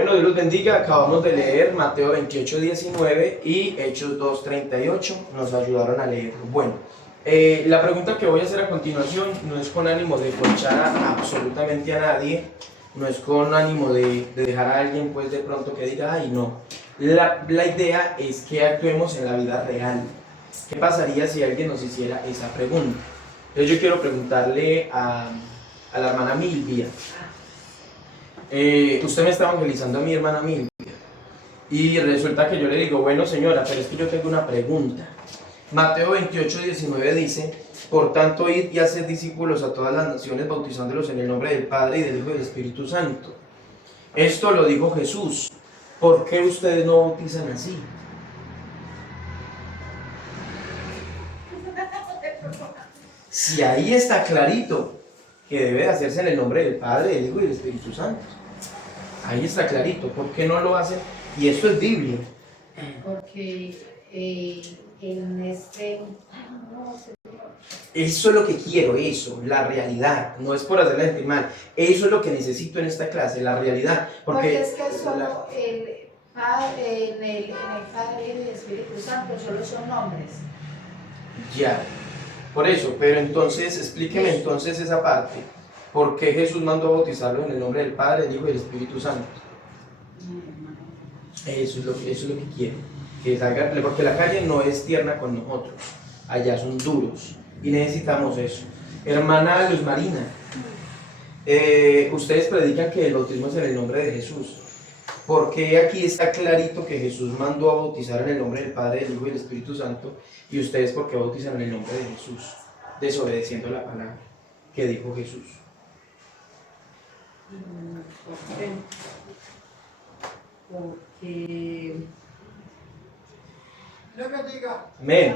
Bueno, Dios los bendiga. Acabamos de leer Mateo 28:19 y Hechos 2:38. Nos ayudaron a leerlo. Bueno, la pregunta que voy a hacer a continuación no es con ánimo de ponchar absolutamente a nadie, no es con ánimo de dejar a alguien pues de pronto que diga, ay no. La idea es que actuemos en la vida real. ¿Qué pasaría si alguien nos hiciera esa pregunta? Entonces yo quiero preguntarle a la hermana Milvia. Usted me está evangelizando a mi hermana Milvia y resulta que yo le digo, bueno señora, pero es que yo tengo una pregunta. Mateo 28:19 dice, por tanto id y haced discípulos a todas las naciones, bautizándolos en el nombre del Padre y del Hijo y del Espíritu Santo. Esto lo dijo Jesús. ¿Por qué ustedes no bautizan así? Si ahí está clarito que debe de hacerse en el nombre del Padre, del Hijo y del Espíritu Santo. Ahí está clarito. ¿Por qué no lo hacen? Y esto es Biblia. Porque en este... Eso es lo que quiero, eso, la realidad. No es por hacerla sentir mal. Eso es lo que necesito en esta clase, la realidad. Porque es que solo el Padre, en el Padre y el Espíritu Santo solo son nombres. Ya. Por eso, pero entonces, explíqueme entonces esa parte. ¿Por qué Jesús mandó a bautizarlo en el nombre del Padre, del Hijo y del Espíritu Santo? Eso es lo que quiero. Que salga, porque la calle no es tierna con nosotros. Allá son duros. Y necesitamos eso. Hermana Luz Marina, ustedes predican que el bautismo es en el nombre de Jesús. ¿Por qué aquí está clarito que Jesús mandó a bautizar en el nombre del Padre, del Hijo y del Espíritu Santo? ¿Y ustedes por qué bautizan en el nombre de Jesús? Desobedeciendo la palabra que dijo Jesús. Porque Amén.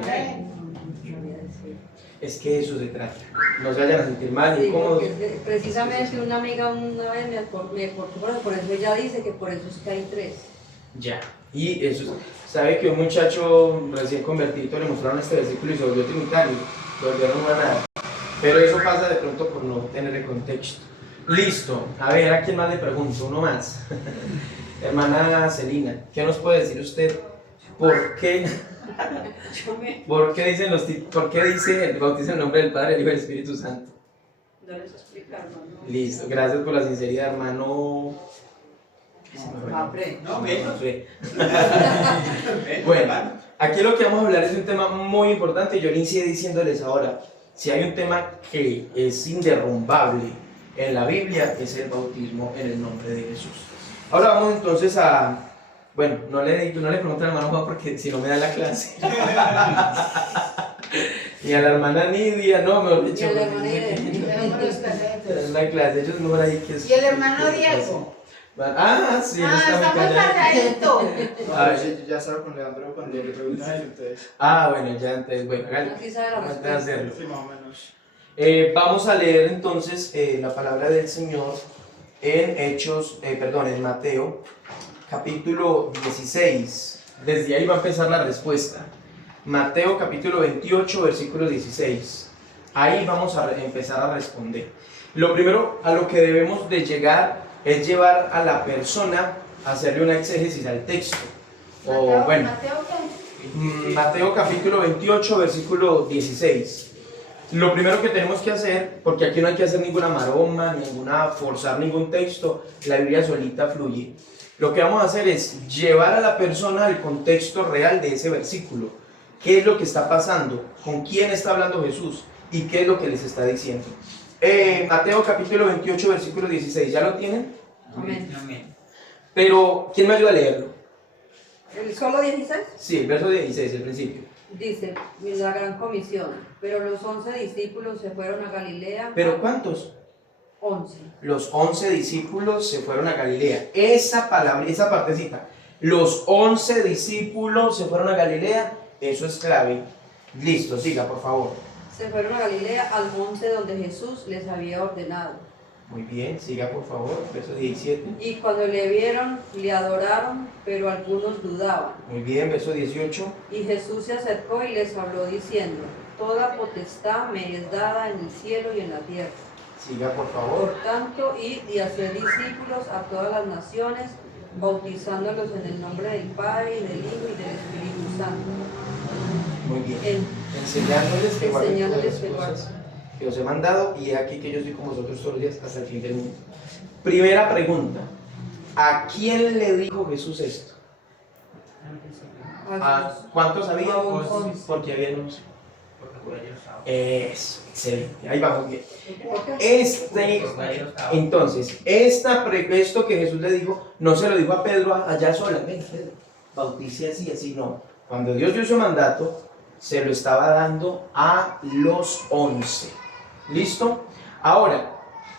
Es que eso se trata. No se vayan a sentir mal ni sí, cómodos. precisamente una amiga una vez me cortó, por eso ella dice que por eso es que hay tres. Ya. Y eso, sabe que un muchacho recién convertido le mostraron este versículo y se volvió trinitario, se volvió a nada. Pero eso pasa de pronto por no tener el contexto. Listo. A ver, ¿a quién más le pregunto? Uno más. Hermana Celina, ¿qué nos puede decir usted? ¿Por qué dice el bautizo en el nombre del Padre, del Hijo y del Espíritu Santo? No les explico, hermano. Listo, gracias por la sinceridad, hermano. No, menos. Bueno, aquí lo que vamos a hablar es un tema muy importante y yo le inicié diciéndoles ahora, si hay un tema que es inderrumbable en la Biblia, es el bautismo en el nombre de Jesús. Ahora vamos entonces a... Bueno, no le pregunto al hermano Juan porque si no me da la clase. Y a la hermana Nidia, no, me lo he dicho. Y a la hermana Nidia. Es la clase, ellos mejor ahí que es... ¿Y el hermano Diego? Ah, sí, él está muy estamos calladito. calladitos. A ver, yo ya estaba con Leandro cuando le preguntan eso, entonces. Ah, bueno, ya entonces, bueno, Aquí sabe la antes de respuesta. hacerlo. Sí, más o menos. Vamos a leer entonces la palabra del Señor en Mateo, capítulo 16. Desde ahí va a empezar la respuesta. Mateo, capítulo 28, versículo 16. Ahí vamos a empezar a responder. Lo primero a lo que debemos de llegar es llevar a la persona a hacerle una exégesis al texto. Mateo capítulo 28, versículo 16. Lo primero que tenemos que hacer, porque aquí no hay que hacer ninguna maroma, forzar ningún texto, la Biblia solita fluye. Lo que vamos a hacer es llevar a la persona al contexto real de ese versículo. ¿Qué es lo que está pasando? ¿Con quién está hablando Jesús? ¿Y qué es lo que les está diciendo? Mateo capítulo 28, versículo 16, ¿ya lo tienen? Amén. Pero, ¿quién me ayuda a leerlo? ¿El solo 16? Sí, el verso 16, el principio. Dice, la gran comisión, pero los 11 discípulos se fueron a Galilea. ¿Pero cuántos? 11. Los 11 discípulos se fueron a Galilea. Esa palabra, esa partecita, los 11 discípulos se fueron a Galilea, eso es clave. Listo, siga, por favor. Se fueron a Galilea al monte donde Jesús les había ordenado. Muy bien, siga, por favor, verso 17. Y cuando le vieron, le adoraron, pero algunos dudaban. Muy bien, verso 18. Y Jesús se acercó y les habló diciendo, toda potestad me es dada en el cielo y en la tierra. Siga, por favor. Por tanto, id y haced discípulos a todas las naciones, bautizándolos en el nombre del Padre, y del Hijo y del Espíritu Santo. Muy bien. En- Enseñándoles que guarden todas enseñándoles las que cosas que os he mandado, y he aquí que yo estoy con vosotros todos los días hasta el fin del mundo. Primera pregunta. ¿A quién le dijo Jesús esto? ¿A cuántos había? A 11. Porque había 11. Eso, excelente. Ahí vamos bien. ¿Por qué? Entonces, esto que Jesús le dijo, no se lo dijo a Pedro allá sola. Ven, Pedro, bautice así, así, no. Cuando Dios dio su mandato, se lo estaba dando a los 11. ¿Listo? Ahora,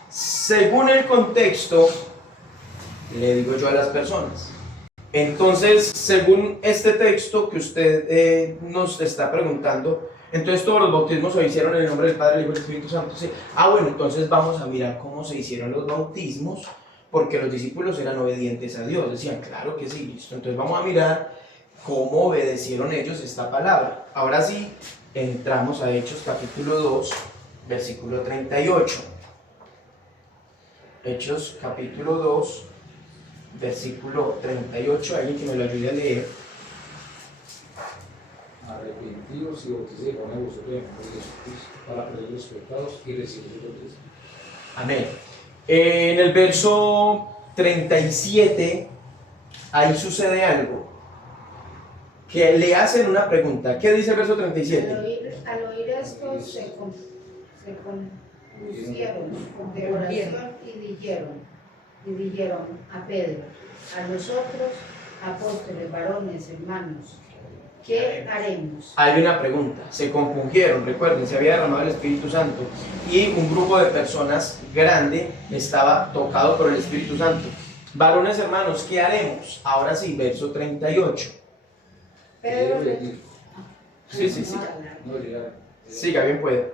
según el contexto, le digo yo a las personas. Entonces, según este texto que usted nos está preguntando, entonces todos los bautismos se hicieron en el nombre del Padre, del Hijo y del Espíritu Santo. Sí. Bueno, entonces vamos a mirar cómo se hicieron los bautismos, porque los discípulos eran obedientes a Dios. Decían, claro que sí, listo. Entonces vamos a mirar cómo obedecieron ellos esta palabra. Ahora sí, entramos a Hechos capítulo 2, versículo 38. Hechos capítulo 2, versículo 38. Alguien que me lo ayude a leer. Arrepentidos y bauticéis a vosotros en el nombre de Jesucristo para perdonar los pecados y recibir el bautismo. Amén. En el verso 37, ahí sucede algo. Que le hacen una pregunta. ¿Qué dice el verso 37? Al oír esto se compusieron de oración y dijeron a Pedro, a nosotros, apóstoles, varones, hermanos, ¿qué haremos? Hay una pregunta. Se compungieron, recuerden, se había derramado el Espíritu Santo y un grupo de personas grande estaba tocado por el Espíritu Santo. Varones, hermanos, ¿qué haremos? Ahora sí, verso 38. Pedro Sí. No llegar. Siga, bien puede.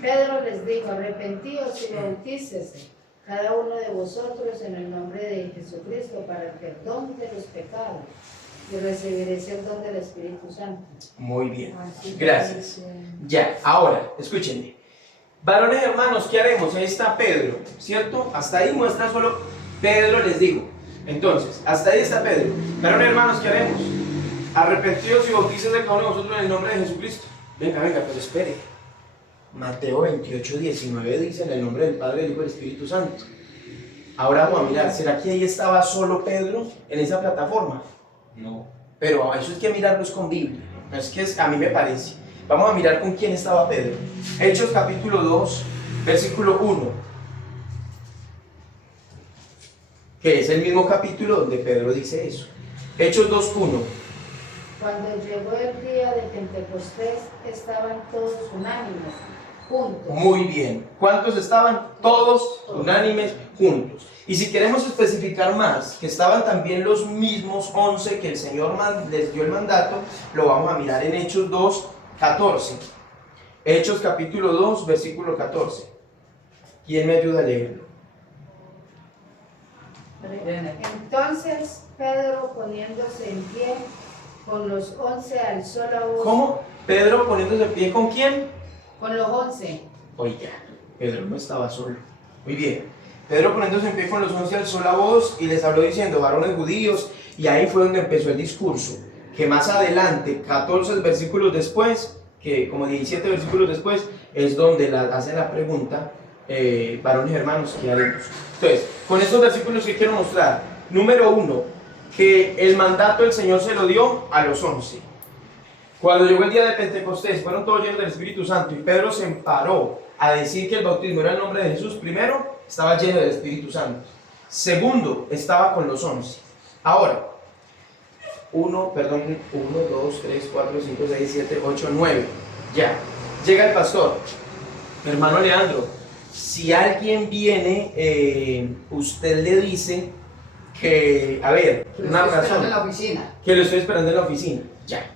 Pedro les dijo, arrepentíos y bautícese cada uno de vosotros en el nombre de Jesucristo para el perdón de los pecados y recibiréis el don del Espíritu Santo. Muy bien. Así Gracias. que, Ya, ahora, escúchenme. Varones hermanos, ¿qué haremos? Ahí está Pedro, ¿cierto? Hasta ahí muestra solo Pedro, les digo. Entonces, hasta ahí está Pedro. Varones hermanos, ¿qué haremos? Arrepentidos y bautícense cada uno de vosotros en el nombre de Jesucristo. Venga, pero espere. Mateo 28, 19 dice en el nombre del Padre, del Hijo y del Espíritu Santo. Ahora vamos a mirar, ¿será que ahí estaba solo Pedro en esa plataforma? No. Pero eso es que mirarlo es con Biblia. Es que a mí me parece. Vamos a mirar con quién estaba Pedro. Hechos capítulo 2, versículo 1. Que es el mismo capítulo donde Pedro dice eso. Hechos 2, 1. Cuando llegó el día de Pentecostés, estaban todos unánimes, juntos. Muy bien. ¿Cuántos estaban? Todos unánimes juntos. Y si queremos especificar más, que estaban también los mismos 11 que el Señor les dio el mandato, lo vamos a mirar en Hechos 2, 14. Hechos capítulo 2, versículo 14. ¿Quién me ayuda a leerlo? Entonces Pedro, poniéndose en pie, con los 11 alzó la voz. ¿Cómo? Pedro poniéndose en pie ¿con quién? Con los 11. Oiga, Pedro no estaba solo. Muy bien. Pedro poniéndose en pie con los 11 alzó la voz y les habló diciendo, varones judíos, y ahí fue donde empezó el discurso, que más adelante, 14 versículos después, que como 17 versículos después, es donde hace la pregunta, varones hermanos, ¿qué haremos? Entonces, con estos versículos que quiero mostrar, número 1, que el mandato del Señor se lo dio a los 11. Cuando llegó el día de Pentecostés, fueron todos llenos del Espíritu Santo y Pedro se paró a decir que el bautismo era el nombre de Jesús. Primero, estaba lleno del Espíritu Santo. Segundo, estaba con los 11. Ahora, 1, 2, 3, 4, 5, 6, 7, 8, 9. Ya, llega el pastor. Hermano Leandro, si alguien viene, usted le dice que, a ver, una razón. En la oficina. Que lo estoy esperando en la oficina. Ya.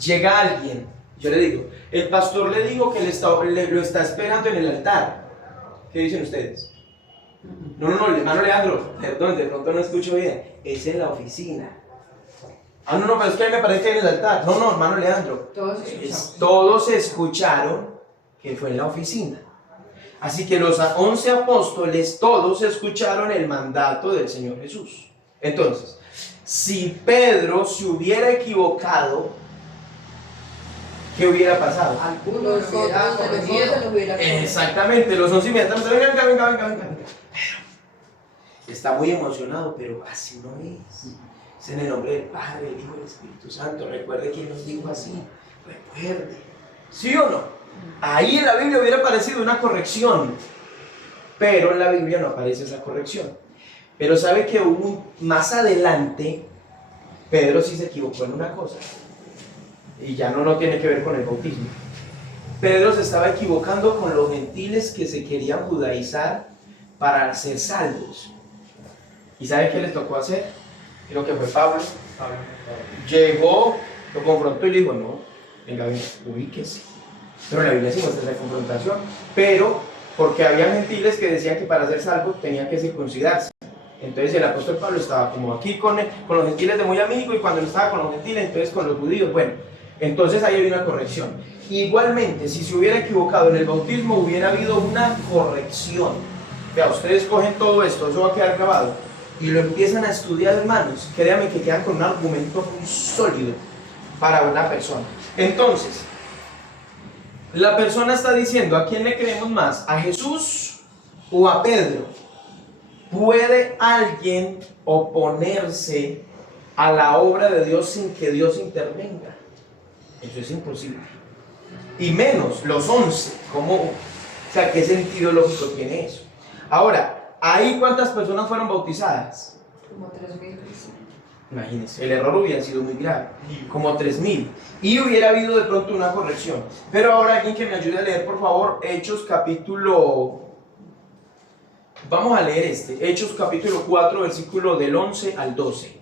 Llega alguien, yo le digo, el pastor le dijo que lo está esperando en el altar. ¿Qué dicen ustedes? No, hermano Leandro, perdón, de pronto no escucho bien. Es en la oficina. No, pero es que a mí me parece que en el altar. No, hermano Leandro. Todos escucharon que fue en la oficina. Así que los 11 apóstoles, todos escucharon el mandato del Señor Jesús. Entonces, si Pedro se hubiera equivocado, ¿qué hubiera pasado? Los otros de los 11 los hubiera corregido. Exactamente, los 11 inmediatamente, venga. Está muy emocionado, pero así no es. Es en el nombre del Padre, del Hijo y del Espíritu Santo. Recuerde quién nos dijo así. Recuerde. ¿Sí o no? Ahí en la Biblia hubiera aparecido una corrección, pero en la Biblia no aparece esa corrección. Pero sabe que más adelante, Pedro sí se equivocó en una cosa. Y ya no tiene que ver con el bautismo. Pedro se estaba equivocando con los gentiles que se querían judaizar para ser salvos. ¿Y sabe qué les tocó hacer? Creo que fue Pablo. Llegó, lo confrontó y le dijo, no, venga, ubíquese. Pero en la Biblia sí muestra esa confrontación. Pero porque había gentiles que decían que para ser salvos tenían que circuncidarse. Entonces el apóstol Pablo estaba como aquí con los gentiles de muy amigo, y cuando no estaba con los gentiles, entonces con los judíos. Bueno, entonces ahí hay una corrección. Igualmente, si se hubiera equivocado en el bautismo, hubiera habido una corrección. Vea, ustedes cogen todo esto, eso va a quedar grabado, y lo empiezan a estudiar, hermanos. Créanme que quedan con un argumento muy sólido para una persona. Entonces, la persona está diciendo, ¿a quién le creemos más? ¿A Jesús o a Pedro? ¿Puede alguien oponerse a la obra de Dios sin que Dios intervenga? Eso es imposible. Y menos los 11. ¿Cómo? O sea, ¿qué sentido lógico tiene eso? Ahora, ¿ahí cuántas personas fueron bautizadas? Como 3.000. Imagínense, el error hubiera sido muy grave, como 3.000. Y hubiera habido de pronto una corrección. Pero ahora alguien que me ayude a leer, por favor, Hechos capítulo... Vamos a leer Hechos capítulo 4, versículo del 11 al 12.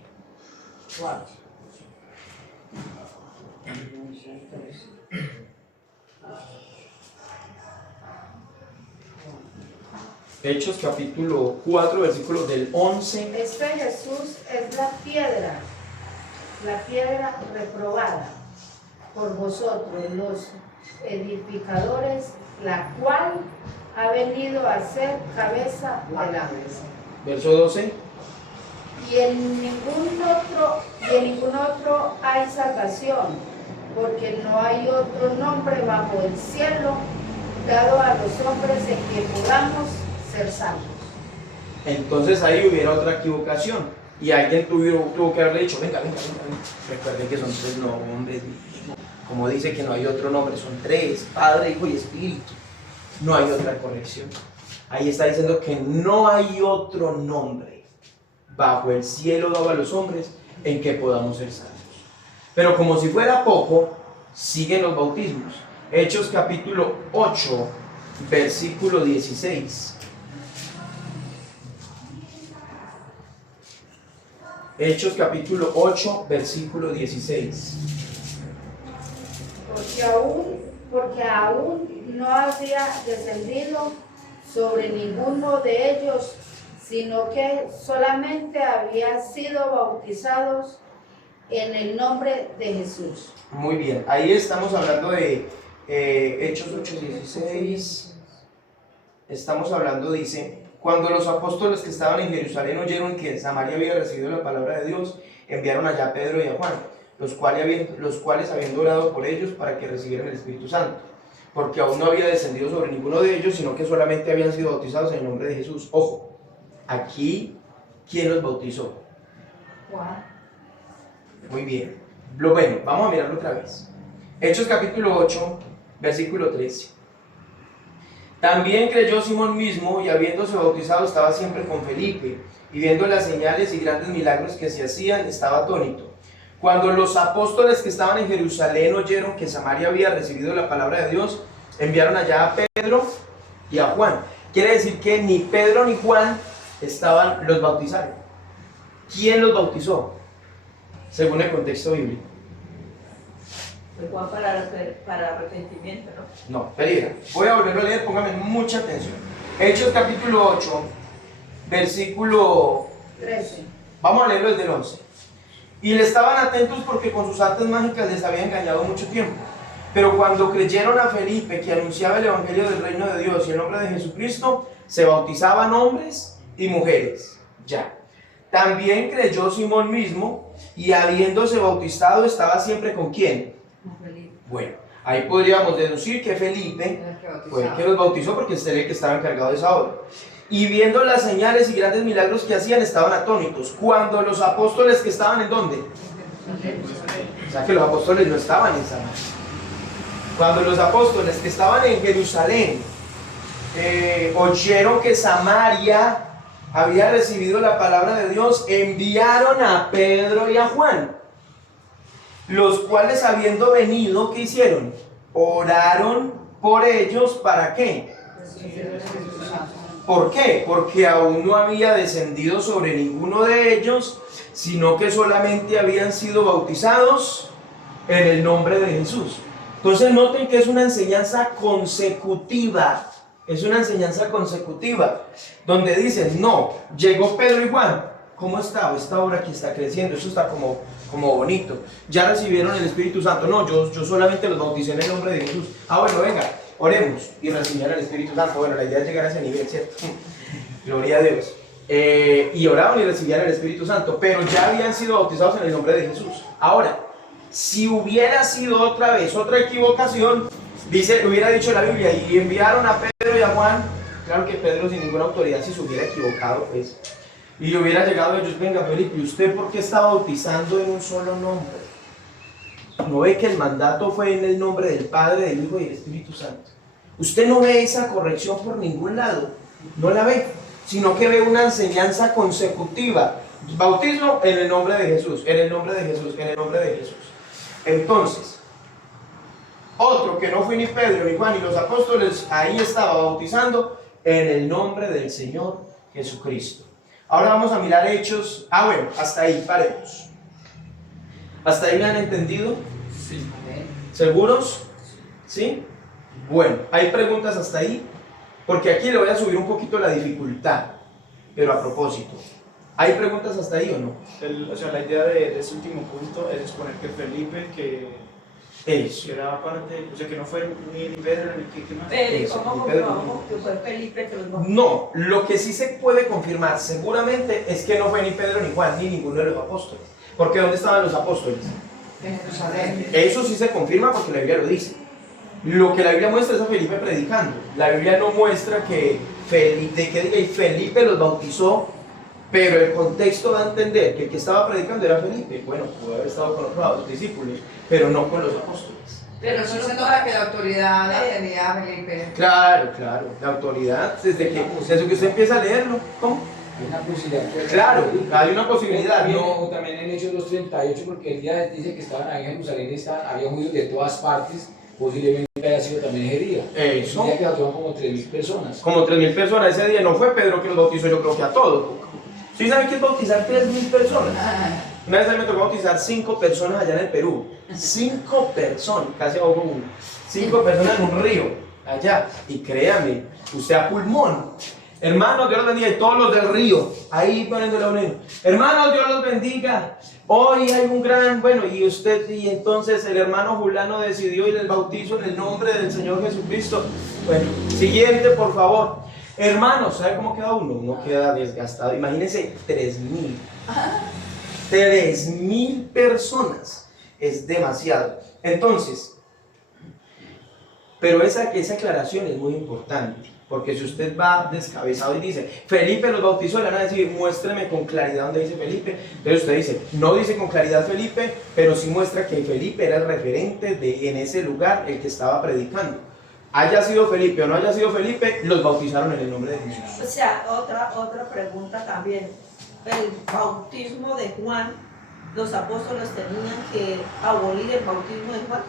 Hechos capítulo 4, versículo del 11. Este Jesús es la piedra reprobada por vosotros los edificadores, la cual ha venido a ser cabeza del ángulo. Verso 12. Y en ningún otro hay salvación, porque no hay otro nombre bajo el cielo dado a los hombres en que podamos ser salvos. Entonces ahí hubiera otra equivocación, y alguien tuvo que haberle dicho, venga. Recuerden que son 3 nombres, como dice que no hay otro nombre, son 3, Padre, Hijo y Espíritu. No hay otra corrección. Ahí está diciendo que no hay otro nombre bajo el cielo dado a los hombres en que podamos ser salvos. Pero como si fuera poco, siguen los bautismos. Hechos capítulo 8, versículo 16. Hechos capítulo 8, versículo 16. Porque aún no había descendido sobre ninguno de ellos, sino que solamente habían sido bautizados en el nombre de Jesús. Muy bien, ahí estamos hablando de Hechos 8, 16. Estamos hablando, dice, cuando los apóstoles que estaban en Jerusalén oyeron que en Samaria había recibido la palabra de Dios, enviaron allá a Pedro y a Juan, los cuales habiendo orado por ellos para que recibieran el Espíritu Santo, porque aún no había descendido sobre ninguno de ellos, sino que solamente habían sido bautizados en el nombre de Jesús. Ojo, aquí, ¿quién los bautizó? Juan. Muy bien. Bueno, vamos a mirarlo otra vez. Hechos capítulo 8, versículo 13. También creyó Simón mismo, y habiéndose bautizado estaba siempre con Felipe, y viendo las señales y grandes milagros que se hacían, estaba atónito. Cuando los apóstoles que estaban en Jerusalén oyeron que Samaria había recibido la palabra de Dios, enviaron allá a Pedro y a Juan. Quiere decir que ni Pedro ni Juan los bautizaron. ¿Quién los bautizó? Según el contexto bíblico. Fue Juan para arrepentimiento, ¿no? No, peligro. Voy a volverlo a leer, póngame mucha atención. Hechos capítulo 8, versículo 13. Vamos a leerlo desde el 11. Y le estaban atentos porque con sus artes mágicas les había engañado mucho tiempo. Pero cuando creyeron a Felipe, que anunciaba el evangelio del reino de Dios y el nombre de Jesucristo, se bautizaban hombres y mujeres. Ya. También creyó Simón mismo, y habiéndose bautizado estaba siempre ¿con quién? Con Felipe. Bueno, ahí podríamos deducir que Felipe fue el que los bautizó, porque es el que estaba encargado de esa obra. Y viendo las señales y grandes milagros que hacían, estaban atónitos. Cuando los apóstoles que estaban ¿en dónde? O sea que los apóstoles no estaban en Samaria. Cuando los apóstoles que estaban en Jerusalén oyeron que Samaria había recibido la palabra de Dios, enviaron a Pedro y a Juan, los cuales habiendo venido, ¿qué hicieron? Oraron por ellos, ¿para qué? ¿Por qué? Porque aún no había descendido sobre ninguno de ellos, sino que solamente habían sido bautizados en el nombre de Jesús. Entonces noten que es una enseñanza consecutiva. Es una enseñanza consecutiva, donde dicen, no, llegó Pedro y Juan, ¿cómo está? Esta obra aquí está creciendo, eso está como bonito. Ya recibieron el Espíritu Santo. No, yo solamente los bauticé en el nombre de Jesús. Ah, bueno, venga, oremos y recibieron el Espíritu Santo. Bueno, la idea es llegar a ese nivel, ¿cierto? Gloria a Dios. Y oraron y recibían el Espíritu Santo, pero ya habían sido bautizados en el nombre de Jesús. Ahora, si hubiera sido otra vez otra equivocación, hubiera dicho la Biblia, y enviaron a Pedro y a Juan. Claro que Pedro sin ninguna autoridad, si se hubiera equivocado, pues, y hubiera llegado a ellos, venga Felipe, ¿usted por qué está bautizando en un solo nombre? ¿No ve que el mandato fue en el nombre del Padre, del Hijo y del Espíritu Santo? Usted no ve esa corrección por ningún lado, no la ve, sino que ve una enseñanza consecutiva. Bautismo en el nombre de Jesús, en el nombre de Jesús, en el nombre de Jesús. Entonces, otro que no fue ni Pedro, ni Juan, ni los apóstoles, ahí estaba bautizando en el nombre del Señor Jesucristo. Ahora vamos a mirar Hechos. Bueno, hasta ahí, paremos. ¿Hasta ahí me han entendido? Sí. ¿Seguros? ¿Sí? Bueno, ¿hay preguntas hasta ahí? Porque aquí le voy a subir un poquito la dificultad, pero a propósito. ¿Hay preguntas hasta ahí o no? O sea, la idea de ese último punto es exponer que Felipe, que era parte, o sea, que no fue ni Pedro ni ¿qué más? Pero, ¿y Eso, cómo y Pedro. comprobamos que fue Felipe que los bautizó? No, lo que sí se puede confirmar seguramente es que no fue ni Pedro, ni Juan, ni ninguno de los apóstoles. Porque ¿dónde estaban los apóstoles? En Jerusalén. Eso sí se confirma porque la Biblia lo dice. Lo que la Biblia muestra es a Felipe predicando. La Biblia no muestra que Felipe los bautizó, pero el contexto da a entender que el que estaba predicando era Felipe. Bueno, pudo haber estado con los discípulos, pero no con los apóstoles. Pero Eso se nota que la autoridad la tenía Felipe. Claro, la autoridad, desde que usted empieza a leerlo, ¿cómo? Hay una posibilidad. Claro, hay una posibilidad. También, No, también en Hechos 2:38, porque el día dice que estaban ahí en Jerusalén, había judíos de todas partes, posiblemente haya sido también ese día. Eso. El día que bautizaron como 3.000 personas. como 3.000 personas ese día. No fue Pedro que los bautizó, yo creo que a todos. ¿Sí saben qué es bautizar 3.000 personas? Una vez a mí me tocó bautizar 5 personas allá en el Perú. 5 personas, casi ahogo uno. 5 personas en un río, allá. Y créame, usted a pulmón. Hermanos, Dios los bendiga. Y todos los del río, ahí poniéndole a uno. Hermanos, Dios los bendiga. Hoy hay un gran, y entonces el hermano Julano decidió ir al bautizo en el nombre del Señor Jesucristo. Bueno, siguiente, por favor. Hermanos, ¿sabe cómo queda uno? Uno queda desgastado. Imagínense 3.000. 3.000 personas. Es demasiado. Entonces, pero esa aclaración es muy importante. Porque si usted va descabezado y dice, Felipe los bautizó, le van a decir, muéstreme con claridad dónde dice Felipe. Entonces usted dice, no dice con claridad Felipe, pero sí muestra que Felipe era el referente en ese lugar, el que estaba predicando. Haya sido Felipe o no haya sido Felipe, los bautizaron en el nombre de Jesús. O sea, otra pregunta también. El bautismo de Juan, los apóstoles tenían que abolir el bautismo de Juan.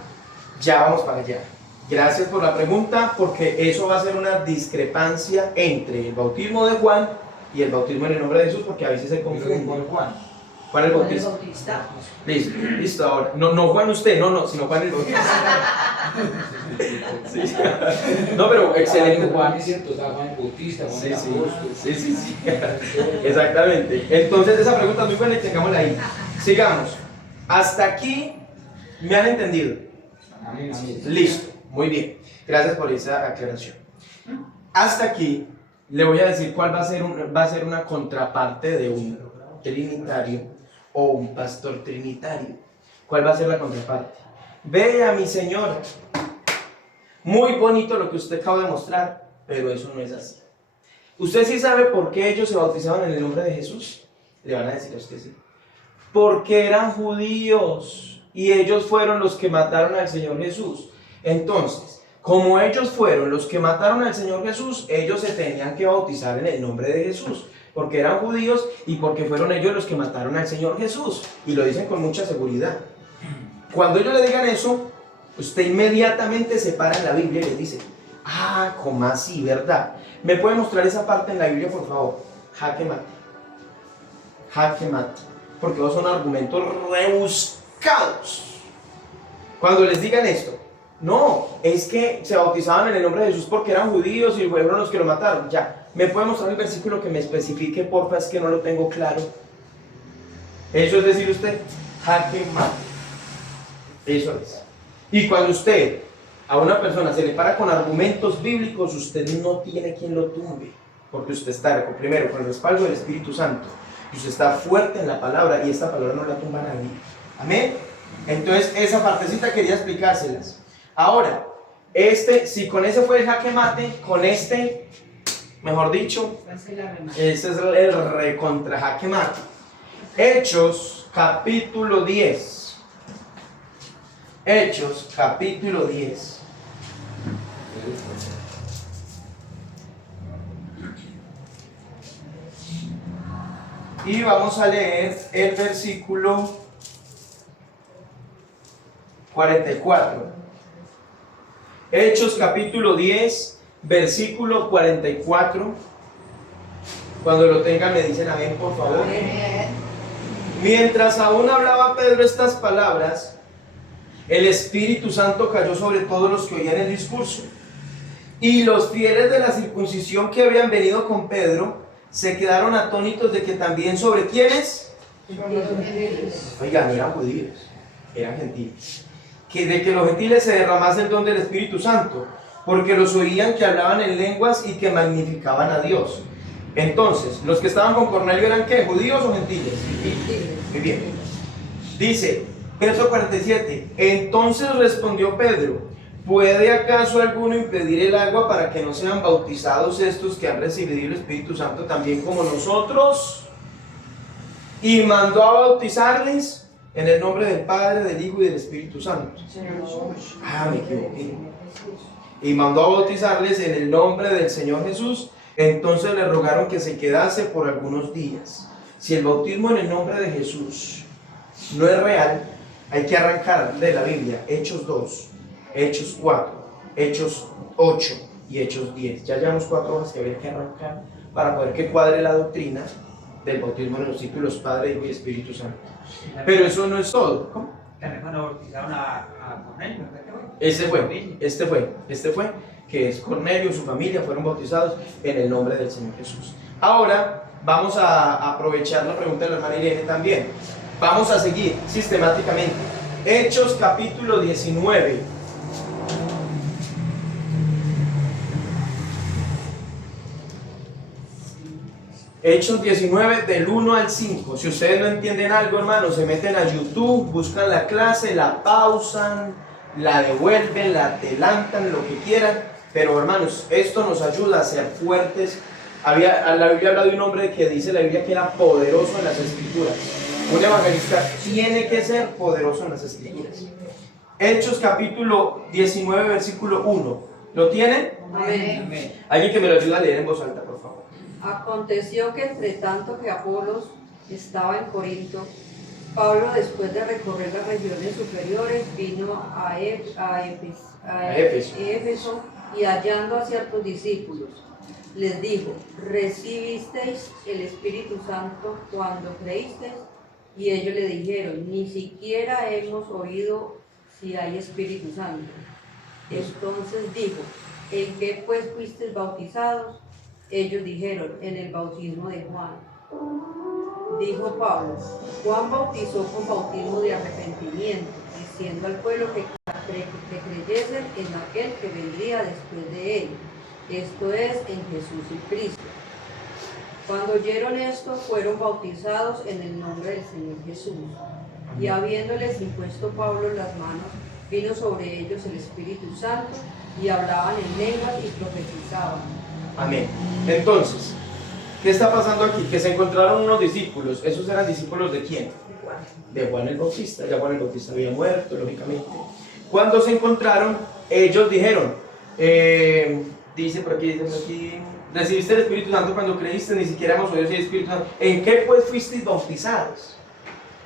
Ya vamos para allá. Gracias por la pregunta, porque eso va a ser una discrepancia entre el bautismo de Juan y el bautismo en el nombre de Jesús, porque a veces se confunde. Juan. Juan el Juan el Bautista. Bautista. Listo, ahora. No Juan usted, sino Juan el Bautista. Sí. No, pero excelente. Juan es cierto, está Juan el Bautista, Juan el apóstol. Sí. Exactamente. Entonces esa pregunta es muy buena y tengámosla ahí. Sigamos. Hasta aquí me han entendido. Amén. Listo. Muy bien. Gracias por esa aclaración. Hasta aquí le voy a decir cuál va a ser una contraparte de trinitario o un pastor trinitario. ¿Cuál va a ser la contraparte? Vea, mi señora, muy bonito lo que usted acaba de mostrar, pero eso no es así. ¿Usted sí sabe por qué ellos se bautizaban en el nombre de Jesús? Le van a decir a usted sí. Porque eran judíos y ellos fueron los que mataron al Señor Jesús. Entonces, como ellos fueron los que mataron al Señor Jesús, ellos se tenían que bautizar en el nombre de Jesús, porque eran judíos y porque fueron ellos los que mataron al Señor Jesús. Y lo dicen con mucha seguridad. Cuando ellos le digan eso, usted inmediatamente se para en la Biblia y les dice, ah, ¿cómo así, verdad? ¿Me puede mostrar esa parte en la Biblia, por favor? Jaque mate. Jaque mate. Porque esos son argumentos rebuscados. Cuando les digan esto, no, es que se bautizaban en el nombre de Jesús porque eran judíos y fueron los que lo mataron. Ya, ¿me puede mostrar el versículo que me especifique, porfa? Es que no lo tengo claro. Eso es decir usted, jaque mate. Eso es. Y cuando usted a una persona se le para con argumentos bíblicos, usted no tiene quien lo tumbe, porque usted está primero con el respaldo del Espíritu Santo y usted está fuerte en la palabra y esta palabra no la tumba nadie. Amén. Entonces esa partecita quería explicárselas. Ahora, si con ese fue el jaque mate, con este, mejor dicho, ese es el recontra jaque mate. Hechos capítulo 10. Hechos capítulo 10. Y vamos a leer el versículo 44. Hechos capítulo 10, versículo 44. Cuando lo tengan me dicen amén, por favor. Mientras aún hablaba Pedro estas palabras, el Espíritu Santo cayó sobre todos los que oían el discurso. Y los fieles de la circuncisión que habían venido con Pedro se quedaron atónitos de que también sobre quiénes. Oigan, no eran judíos, eran gentiles. De que los gentiles se derramase el don del Espíritu Santo, porque los oían que hablaban en lenguas y que magnificaban a Dios. Entonces, los que estaban con Cornelio eran ¿qué? ¿Judíos o gentiles? Muy bien. Dice, verso 47, entonces respondió Pedro, ¿puede acaso alguno impedir el agua para que no sean bautizados estos que han recibido el Espíritu Santo también como nosotros? Y mandó a bautizarles en el nombre del Padre, del Hijo y del Espíritu Santo. Me equivoqué. Y mandó a bautizarles en el nombre del Señor Jesús. Entonces le rogaron que se quedase por algunos días. Si el bautismo en el nombre de Jesús no es real, hay que arrancar de la Biblia Hechos 2, Hechos 4, Hechos 8 y Hechos 10. Ya llevamos 4 horas que habría que arrancar para poder que cuadre la doctrina del bautismo en los títulos Padre, Hijo y Espíritu Santo. Pero eso no es todo. ¿Cómo? También cuando bautizaron a Cornelio. Este fue, que es Cornelio y su familia fueron bautizados en el nombre del Señor Jesús. Ahora vamos a aprovechar la pregunta de la hermana Irene también. Vamos a seguir sistemáticamente. Hechos capítulo 19. Hechos 19 del 1 al 5. Si ustedes no entienden algo, hermanos, se meten a YouTube, buscan la clase, la pausan, la devuelven, la adelantan, lo que quieran. Pero hermanos, esto nos ayuda a ser fuertes. La Biblia habla de un hombre que dice la Biblia que era poderoso en las Escrituras. Un evangelista tiene que ser poderoso en las Escrituras. Hechos capítulo 19 versículo 1. ¿Lo tienen? Amén. Alguien que me lo ayude a leer en voz alta, por favor. Aconteció que entre tanto que Apolos estaba en Corinto, Pablo, después de recorrer las regiones superiores, vino a Éfeso y hallando a ciertos discípulos, les dijo, ¿recibisteis el Espíritu Santo cuando creísteis? Y ellos le dijeron, ni siquiera hemos oído si hay Espíritu Santo. Entonces dijo, ¿en qué pues fuisteis bautizados? Ellos dijeron, en el bautismo de Juan. Dijo Pablo, Juan bautizó con bautismo de arrepentimiento, diciendo al pueblo que creyesen en aquel que vendría después de él, esto es, en Jesús y Cristo. Cuando oyeron esto, fueron bautizados en el nombre del Señor Jesús. Y habiéndoles impuesto Pablo las manos, vino sobre ellos el Espíritu Santo, y hablaban en lenguas y profetizaban. Amén. Entonces, ¿qué está pasando aquí? Que se encontraron unos discípulos. ¿Esos eran discípulos de quién? De Juan el Bautista. Ya Juan el Bautista había muerto, lógicamente. Cuando se encontraron, ellos dijeron, dice por aquí, recibiste el Espíritu Santo cuando creíste, ni siquiera hemos oído si el Espíritu Santo. ¿En qué pues fuisteis bautizados?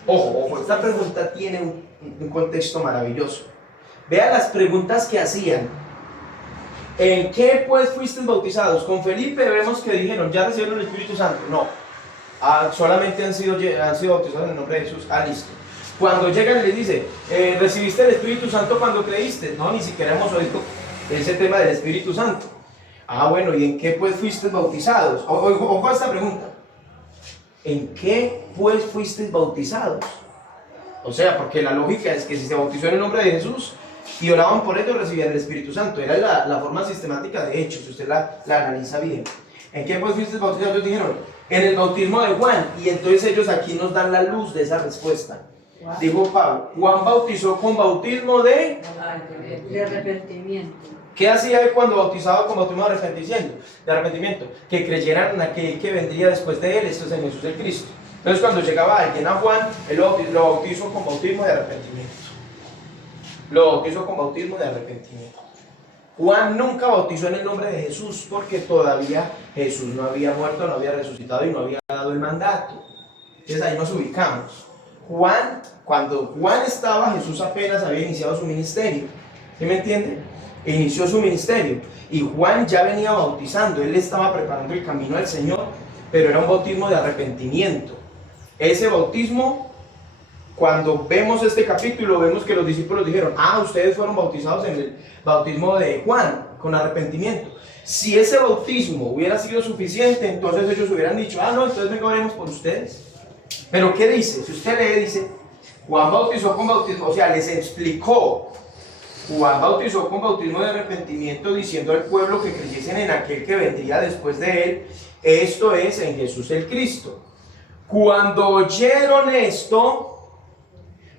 Ojo, esta pregunta tiene un contexto maravilloso. Vea las preguntas que hacían. ¿En qué pues fuisteis bautizados? Con Felipe vemos que dijeron, ¿ya recibieron el Espíritu Santo? No. Solamente han sido bautizados en el nombre de Jesús. Listo. Cuando llegan les dice, ¿recibiste el Espíritu Santo cuando creíste? No, ni siquiera hemos oído ese tema del Espíritu Santo. Bueno, ¿y en qué pues fuisteis bautizados? Ojo a esta pregunta. ¿En qué pues fuisteis bautizados? O sea, porque la lógica es que si se bautizó en el nombre de Jesús y oraban por ello, recibían el Espíritu Santo. Era la forma sistemática de hecho, si usted la analiza bien. ¿En qué pues fuisteis bautizados? Ellos dijeron, en el bautismo de Juan. Y entonces ellos aquí nos dan la luz de esa respuesta. Wow. Dijo Pablo, Juan bautizó con bautismo de arrepentimiento. ¿Qué hacía él cuando bautizaba con bautismo de arrepentimiento? Que creyeran en aquel que vendría después de él, esto es en Jesús el Cristo. Entonces cuando llegaba alguien a Juan, él lo bautizó con bautismo de arrepentimiento. Lo bautizó con bautismo de arrepentimiento. Juan nunca bautizó en el nombre de Jesús porque todavía Jesús no había muerto, no había resucitado y no había dado el mandato. Entonces ahí nos ubicamos. Cuando Juan estaba, Jesús apenas había iniciado su ministerio. ¿Sí me entiende? Inició su ministerio y Juan ya venía bautizando, él estaba preparando el camino al Señor, pero era un bautismo de arrepentimiento. Ese bautismo, cuando vemos este capítulo, vemos que los discípulos dijeron, ustedes fueron bautizados en el bautismo de Juan, con arrepentimiento. Si ese bautismo hubiera sido suficiente, entonces ellos hubieran dicho, no, entonces venga, oremos por ustedes. Pero ¿qué dice? Si usted lee, dice, Juan bautizó con bautismo, o sea, les explicó. Juan bautizó con bautismo de arrepentimiento, diciendo al pueblo que creyesen en aquel que vendría después de él, esto es, en Jesús el Cristo. Cuando oyeron esto,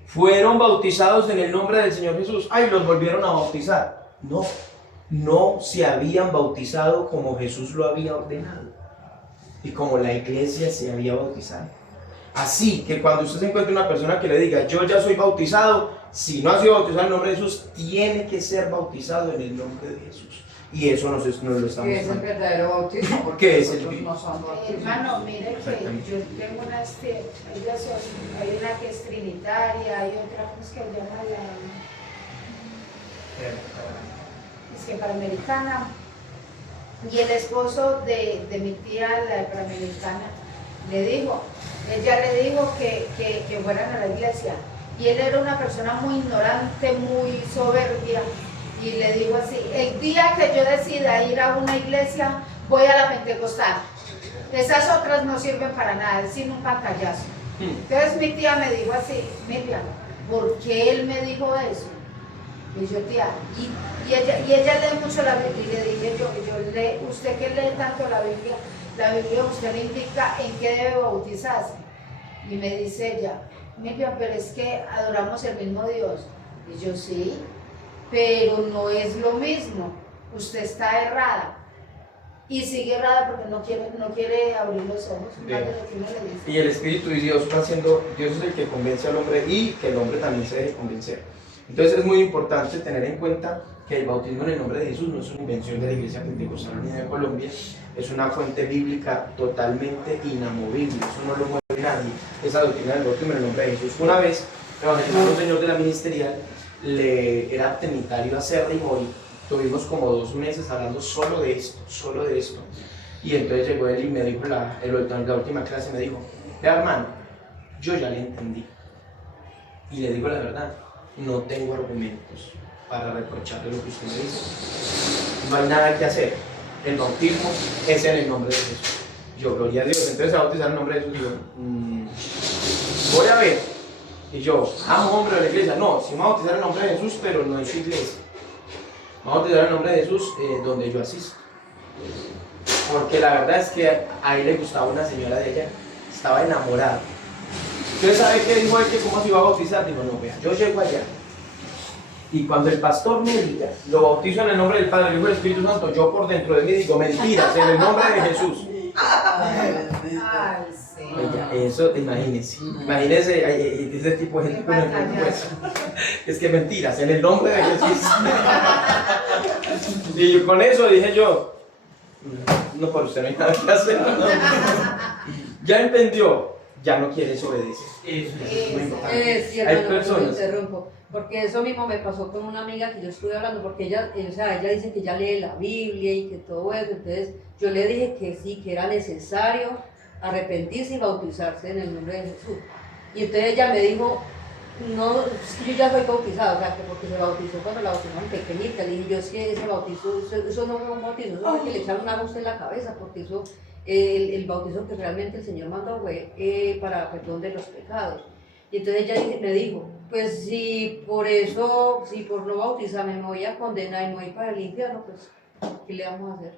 fueron bautizados en el nombre del Señor Jesús. Los volvieron a bautizar. No se habían bautizado como Jesús lo había ordenado y como la iglesia se había bautizado. Así que cuando usted se encuentre una persona que le diga, yo ya soy bautizado, si no ha sido bautizado en el nombre de Jesús, tiene que ser bautizado en el nombre de Jesús. Y eso nos lo estamos ¿Qué es el verdadero bautismo? Porque es el no son bautismos. Hermano, mire que yo tengo hay una que es trinitaria, hay otra, ¿cómo es que se llama es que panamericana? Y el esposo de mi tía, la panamericana, ella le dijo que fueran a la iglesia. Y él era una persona muy ignorante, muy soberbia. Y le dijo así, el día que yo decida ir a una iglesia, voy a la pentecostal. Esas otras no sirven para nada, es sin un pantallazo. Entonces mi tía me dijo así, Miriam, ¿por qué él me dijo eso? Y yo, tía, y ella lee mucho la Biblia. Y le dije yo, usted que lee tanto la Biblia usted le indica en qué debe bautizarse. Y me dice ella, Miriam, pero es que adoramos el mismo Dios. Y yo, sí, pero no es lo mismo. Usted está errada. Y sigue errada porque no quiere abrir los ojos. Y el Espíritu de Dios va siendo, Dios es el que convence al hombre y que el hombre también se debe convencer. Entonces es muy importante tener en cuenta que el bautismo en el nombre de Jesús no es una invención de la Iglesia Pentecostal Unida de Colombia, es una fuente bíblica totalmente inamovible, eso no lo mueve nadie, esa doctrina del bautismo en el nombre de Jesús. Una vez, un señor de la ministerial le era abstemitario acérrimo y tuvimos como 2 meses hablando solo de esto. Y entonces llegó él y me dijo, la última clase me dijo, hermano, yo ya le entendí. Y le digo la verdad, no tengo argumentos para reprocharle lo que usted me dice. No hay nada que hacer. El bautismo es en el nombre de Jesús. Yo, gloria a Dios. Entonces, a bautizar en el nombre de Jesús, voy a ver. Y yo, hombre de la iglesia. No, sí me voy a bautizar en el nombre de Jesús, pero no en su iglesia. Me voy a bautizar en el nombre de Jesús donde yo asisto. porque la verdad es que a él le gustaba una señora de ella, estaba enamorado. Entonces, ¿sabe qué dijo él? Que cómo se iba a bautizar. Dijo, no, vea, yo llego allá. Y cuando el pastor me diga, lo bautizo en el nombre del Padre, del Hijo y del Espíritu Santo, yo por dentro de mí digo, mentiras, en el nombre de Jesús. Ay, sí. Oiga, eso, imagínese ese tipo de gente con el pues, es que mentiras, en el nombre de Jesús. Y yo, con eso dije yo, no, por usted no hay nada que hacer. ¿No? Ya entendió, ya no quiere desobedecer. Eso. Es muy importante. Sí, Hay hermano, personas. me interrumpo. Porque eso mismo me pasó con una amiga que yo estuve hablando, porque ella dice que ya lee la Biblia y que todo eso. Entonces yo le dije que sí, que era necesario arrepentirse y bautizarse en el nombre de Jesús. Y entonces ella me dijo, no, es que yo ya soy bautizada, o sea, que porque se bautizó cuando la bautizaron pequeñita. Le dije, yo es que ese bautizo, eso no fue un bautizo, eso fue que le echaron agua a usted en la cabeza, porque eso, el bautizo que realmente el Señor mandó fue para perdón de los pecados. Y entonces ella me dijo, pues si por eso, si por no bautizarme me voy a condenar y me voy para el infierno, pues, ¿qué le vamos a hacer?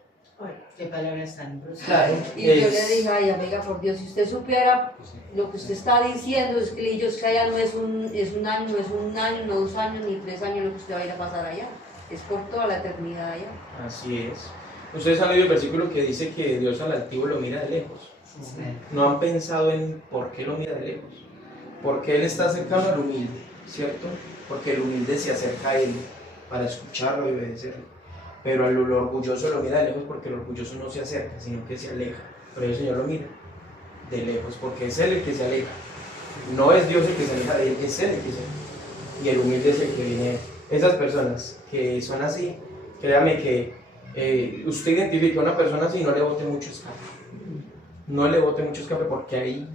Qué palabras tan bruscas. Claro, Y yo le dije, ay amiga, por Dios, si usted supiera lo que usted está diciendo, es que ellos que allá no es un año, no es un año, no 2 años, ni 3 años lo que usted va a ir a pasar allá, es por toda la eternidad allá. Así es. Ustedes han leído el versículo que dice que Dios al altivo lo mira de lejos. ¿No han pensado en por qué lo mira de lejos? Porque Él está cercano al humilde, ¿cierto? Porque el humilde se acerca a Él para escucharlo y obedecerlo. Pero al orgulloso lo mira de lejos porque el orgulloso no se acerca, sino que se aleja. Pero el Señor lo mira de lejos porque es Él el que se aleja. No es Dios el que se aleja de Él, es Él el que se aleja. Y el humilde es el que viene a Él. Esas personas que son así, créame que usted identifica a una persona así y no le bote mucho escape. No le bote mucho escape porque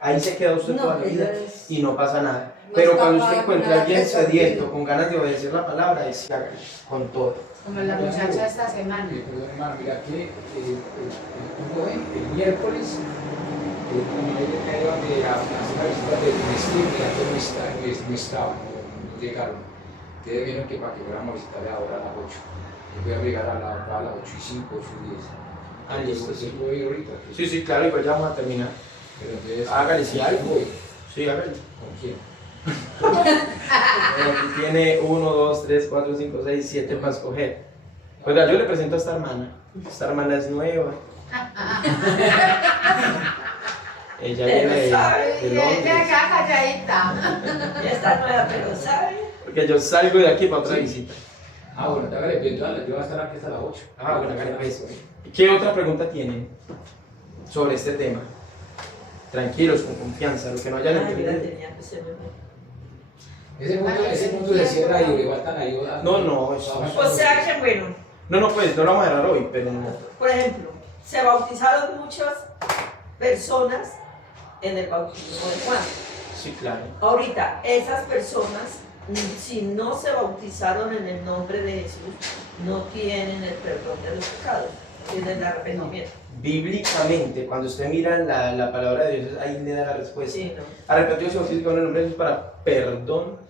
ahí se queda usted toda la vida y no pasa nada. Pero cuando usted encuentra a alguien sediento, con ganas de obedecer la palabra, es con todo. Como la muchacha esta semana. Perdón, hermano, mira que el miércoles me iban a hacer la visita del Nestlé, mira que no estaban, no llegaron. Ustedes vieron que para que fuéramos a visitarle ahora a las 8. Yo voy a llegar a las 8:05, 8:10. Ah, listo, sí. Voy a ir ahorita. Sí, claro, igual ya vamos a terminar. Pero entonces, Hágale, si hay. voy. Sí, hágale. ¿Con quién? Aquí tiene 1, 2, 3, 4, 5, 6, 7 para escoger. Oiga, yo le presento a esta hermana. Esta hermana es nueva. Ella viene de Londres. acá calladita. Ya está nueva, pero ¿sabe? Porque yo salgo de aquí para otra Sí. visita. Ah, bueno, te hágale, yo voy a estar aquí hasta las 8. Ah, bueno, hágale pues. ¿Qué otra pregunta tienen sobre este tema? Tranquilos, con confianza, lo que no hayan Ay, mira, entendido. tenía que ser muy Ese punto se cierra y le faltan ayuda. No, eso. O sea que bueno, No, pues no lo vamos a agarrar hoy, pero no. por ejemplo, se bautizaron muchas personas en el bautismo de Juan. Sí, claro. Ahorita, esas personas, si no se bautizaron en el nombre de Jesús, no tienen el perdón de los pecados, tienen el arrepentimiento. Bíblicamente, cuando usted mira la palabra de Dios, ahí le da la respuesta. Sí, ¿no? Arrepentidos y bautizados en el nombre de Jesús para perdón.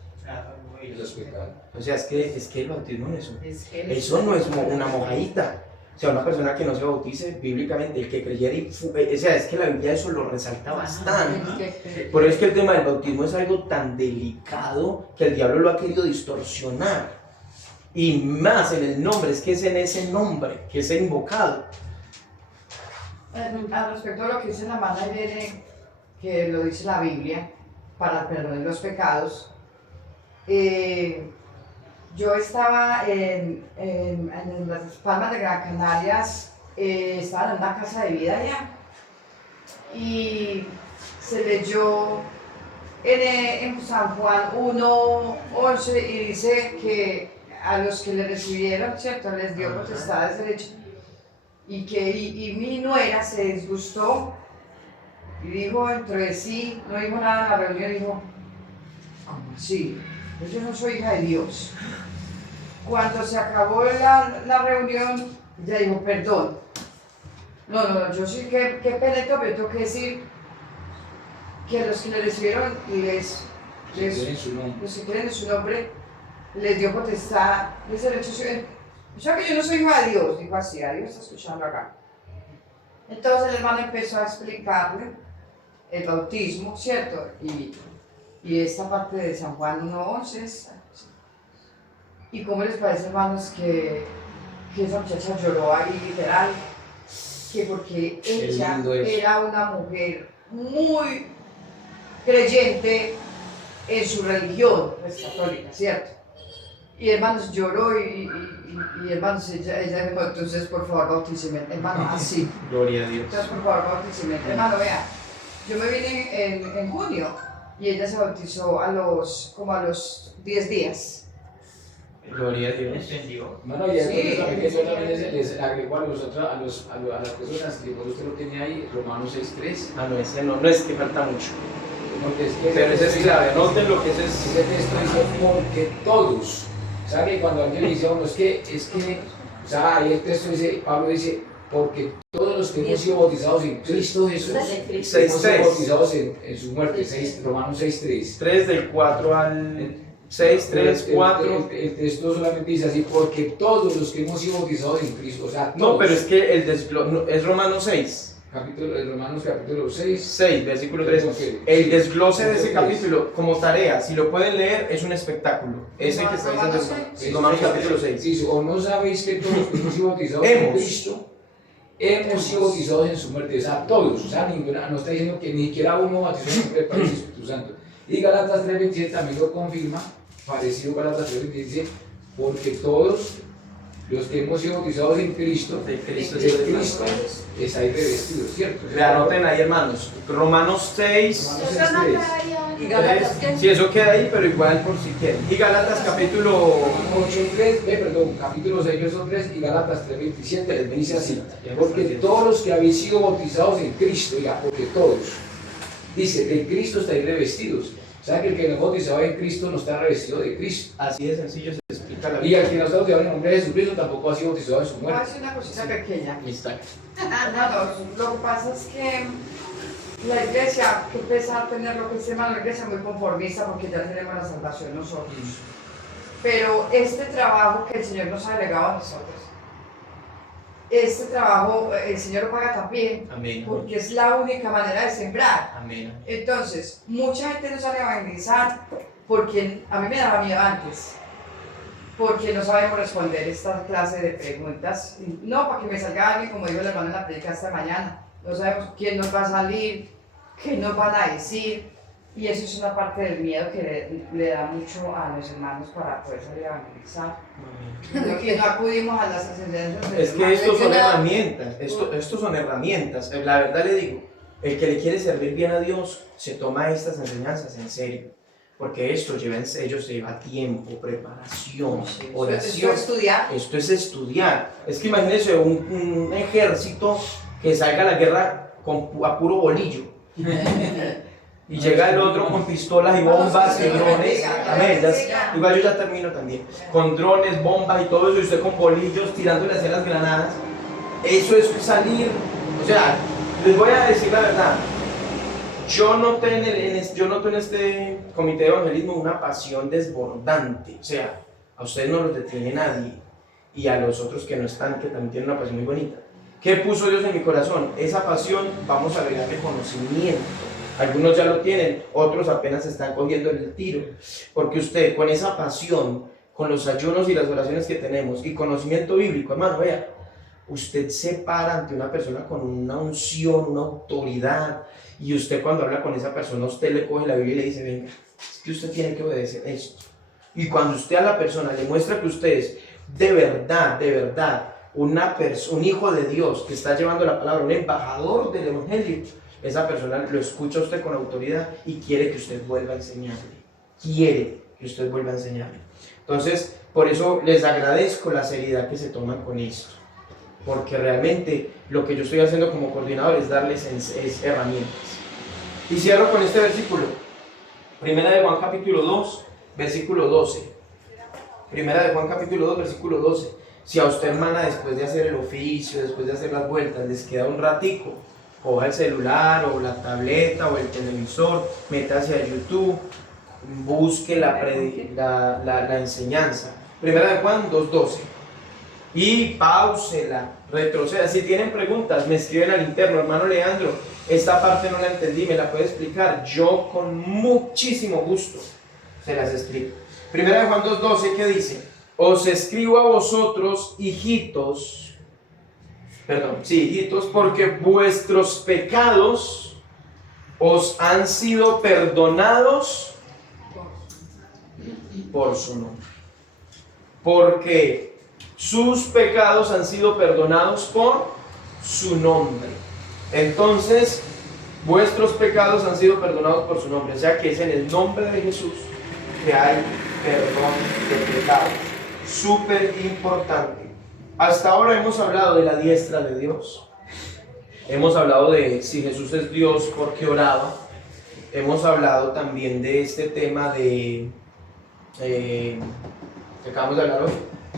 Y los pecados. O sea, es que el bautismo no es Eso no es una mojadita. O sea, una persona que no se bautice, bíblicamente, el que creyera o sea, es que la Biblia eso lo resalta bastante. Por eso es que el tema del bautismo es algo tan delicado que el diablo lo ha querido distorsionar. Y más en el nombre, es que es en ese nombre que es invocado. Al respecto de lo que dice la hermana Irene, que lo dice la Biblia, para el perdón de los pecados, yo estaba en las Palmas de Gran Canarias, estaba en una casa de vida allá, y se leyó en San Juan 1:11 y dice que a los que le recibieron, ¿cierto?, les dio potestad de derecho. Y mi nuera se disgustó y dijo dentro de sí, no dijo nada en la reunión, dijo, ¿cómo así? Yo no soy hija de Dios. Cuando se acabó la reunión, ella dijo, perdón. No, yo sí que peneto, pero tengo que decir que los que le recibieron, los que creen en su nombre, les dio potestad, les derecho. O sea que yo no soy hija de Dios, dijo así, a Dios está escuchando acá. Entonces el hermano empezó a explicarle el bautismo, ¿cierto? Y esta parte de San Juan 1:11. ¿Y cómo les parece, hermanos, que esa muchacha lloró ahí literal? Que porque ella era una mujer muy creyente en su religión, pues católica, ¿cierto? Y hermanos lloró y hermanos, ella dijo, entonces por favor bautíceme, hermano, así. Gloria a Dios. Entonces por favor bautíceme, hermano, vea, yo me vine en junio y ella se bautizó como a los 10 días. Gloria a Dios. Entendió. Bueno, y Sí. también que yo también les agrego a las personas que usted lo tiene ahí, Romanos 6:3. Ah, no, ese no es que falta mucho. Porque es que Pero ese es clave, anoten lo que ese ese es. texto dice porque todos. ¿Sabe que cuando alguien dice a uno es que, o sea, ahí el texto dice, Pablo dice, porque todos los que hemos sido bautizados en Cristo Jesús, hemos sido 6:3. bautizados en su muerte, Romanos 6:3. 3 del 4 al 6, 3, 4. El texto solamente dice así, porque todos los que hemos sido bautizados en Cristo, o sea, todos. No, pero es que el es Romanos 6. Romanos capítulo 6. 6, versículo 3. El desglose de ese capítulo, como tarea, si lo pueden leer, es un espectáculo. Ese que está diciendo Romanos capítulo 6. Sí, o no sabéis que todos los que hemos sido bautizados en Cristo, hemos sido bautizados en su muerte, o sea, todos, o sea, no está diciendo que ni siquiera uno bautizó en el Padre y el Espíritu Santo. Y Gálatas 3:27 también lo confirma, parecido a Gálatas 3:27, dice, porque todos los que hemos sido bautizados en Cristo, De Cristo, estáis revestidos, ¿cierto? Le anoten ahí, hermanos. Romanos 6. Romanos 6:3. ¿Y Gálatas qué? Si eso queda ahí, pero igual por si quieren. Y Gálatas capítulo 8:3, capítulo 6, verso 3 y Gálatas 3:27 dice así, porque todos los que habéis sido bautizados en Cristo, diga, porque todos, dice, de Cristo estáis revestidos. O sea que el que no es bautizado en Cristo no está revestido de Cristo. Así de sencillo se explica la Y el que no está bautizado en el nombre de Jesucristo tampoco ha sido bautizado en su Voy a muerte. decir una cosita pequeña. Está. Hermanos, lo que pasa es que la iglesia, que empieza a tener lo que se llama la iglesia muy conformista porque ya tenemos la salvación nosotros. Pero este trabajo que el Señor nos ha delegado a nosotros, este trabajo el Señor lo paga también, Amén. porque es la única manera de sembrar. Amén. Entonces, mucha gente no sale a evangelizar porque a mí me daba miedo antes, porque no sabemos responder esta clase de preguntas. No, para que me salga alguien, como dijo el hermano en la predica esta mañana, no sabemos quién nos va a salir, qué nos van a decir, y eso es una parte del miedo que le da mucho a los hermanos para poder salir a evangelizar. Que no acudimos a las enseñanzas del Es que hermano. estos son herramientas, estos son herramientas. La verdad le digo, el que le quiere servir bien a Dios se toma estas enseñanzas en serio, porque esto lleva tiempo, preparación, oración. Esto es estudiar. Esto es estudiar. Es que imagínense un ejército que salga a la guerra a puro bolillo. Y llega el otro con pistolas y bombas y drones. Amén, igual yo ya termino también. Con drones, bombas y todo eso, y usted con bolillos tirándole hacia las granadas. Eso es salir. O sea, les voy a decir la verdad. Yo noté en este comité de evangelismo una pasión desbordante. O sea, a ustedes no los detiene nadie. Y a los otros que no están, que también tienen una pasión muy bonita. ¿Qué puso Dios en mi corazón? Esa pasión, vamos a agregarle conocimiento. Algunos ya lo tienen, otros apenas están cogiendo el tiro. Porque usted, con esa pasión, con los ayunos y las oraciones que tenemos, y conocimiento bíblico, hermano, vea, usted se para ante una persona con una unción, una autoridad, y usted cuando habla con esa persona, usted le coge la Biblia y le dice, venga, es que usted tiene que obedecer esto. Y cuando usted a la persona le muestra que usted es de verdad, un hijo de Dios que está llevando la palabra, un embajador del evangelio, esa persona lo escucha a usted con autoridad y quiere que usted vuelva a enseñarle. Entonces, por eso les agradezco la seriedad que se toman con esto. Porque realmente lo que yo estoy haciendo como coordinador es darles herramientas. Y cierro con este versículo. Primera de Juan capítulo 2, versículo 12. Primera de Juan capítulo 2, versículo 12. Si a usted, hermana, después de hacer el oficio, después de hacer las vueltas, les queda un ratico, coja el celular o la tableta o el televisor, métase a YouTube, busque la enseñanza. Primera de Juan 2.12 y pausela retroceda. Si tienen preguntas, me escriben al interno, hermano Leandro, esta parte no la entendí, ¿me la puede explicar? Yo con muchísimo gusto se las explico. Primera de Juan 2:12, ¿qué dice? Os escribo a vosotros, hijitos, porque vuestros pecados os han sido perdonados por su nombre. Porque sus pecados han sido perdonados por su nombre. Entonces, vuestros pecados han sido perdonados por su nombre. O sea que es en el nombre de Jesús que hay perdón de pecados. Súper importante. Hasta ahora hemos hablado de la diestra de Dios. Hemos hablado de si Jesús es Dios, por qué oraba. Hemos hablado también de este tema de que acabamos de hablar hoy,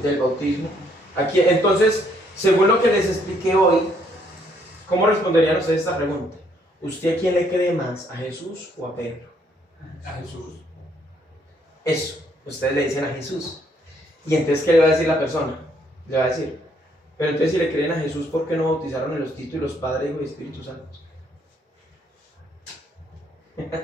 del bautismo. Aquí, entonces, según lo que les expliqué hoy, ¿cómo responderían ustedes a esta pregunta? ¿Usted a quién le cree más? ¿A Jesús o a Pedro? A Jesús. Eso, ustedes le dicen a Jesús. ¿Y entonces qué le va a decir la persona? Le va a decir, pero entonces si le creen a Jesús, ¿por qué no bautizaron en los títulos Padre, Hijo y Espíritu Santo?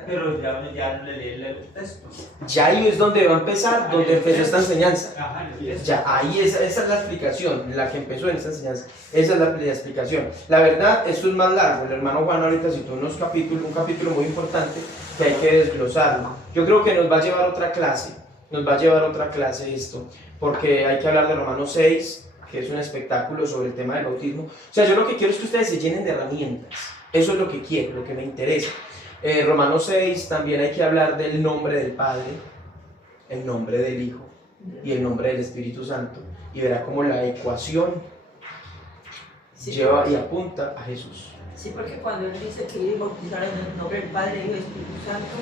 Pero ya no le lee el texto. Ya ahí es donde va a empezar, donde empezó esta enseñanza. Ajá, el texto. Ya, ahí esa es la explicación, la que empezó en esta enseñanza. Esa es la explicación. La verdad, esto es más largo. El hermano Juan ahorita citó un capítulo muy importante que hay que desglosarlo. Yo creo que nos va a llevar otra clase esto, porque hay que hablar de Romanos 6, que es un espectáculo sobre el tema del bautismo. O sea, yo lo que quiero es que ustedes se llenen de herramientas. Eso es lo que quiero, lo que me interesa. Romanos 6, también hay que hablar del nombre del Padre, el nombre del Hijo y el nombre del Espíritu Santo, y verá cómo la ecuación lleva y apunta a Jesús. Sí, porque cuando él dice que iba a bautizar en el nombre del Padre, Hijo y Espíritu Santo,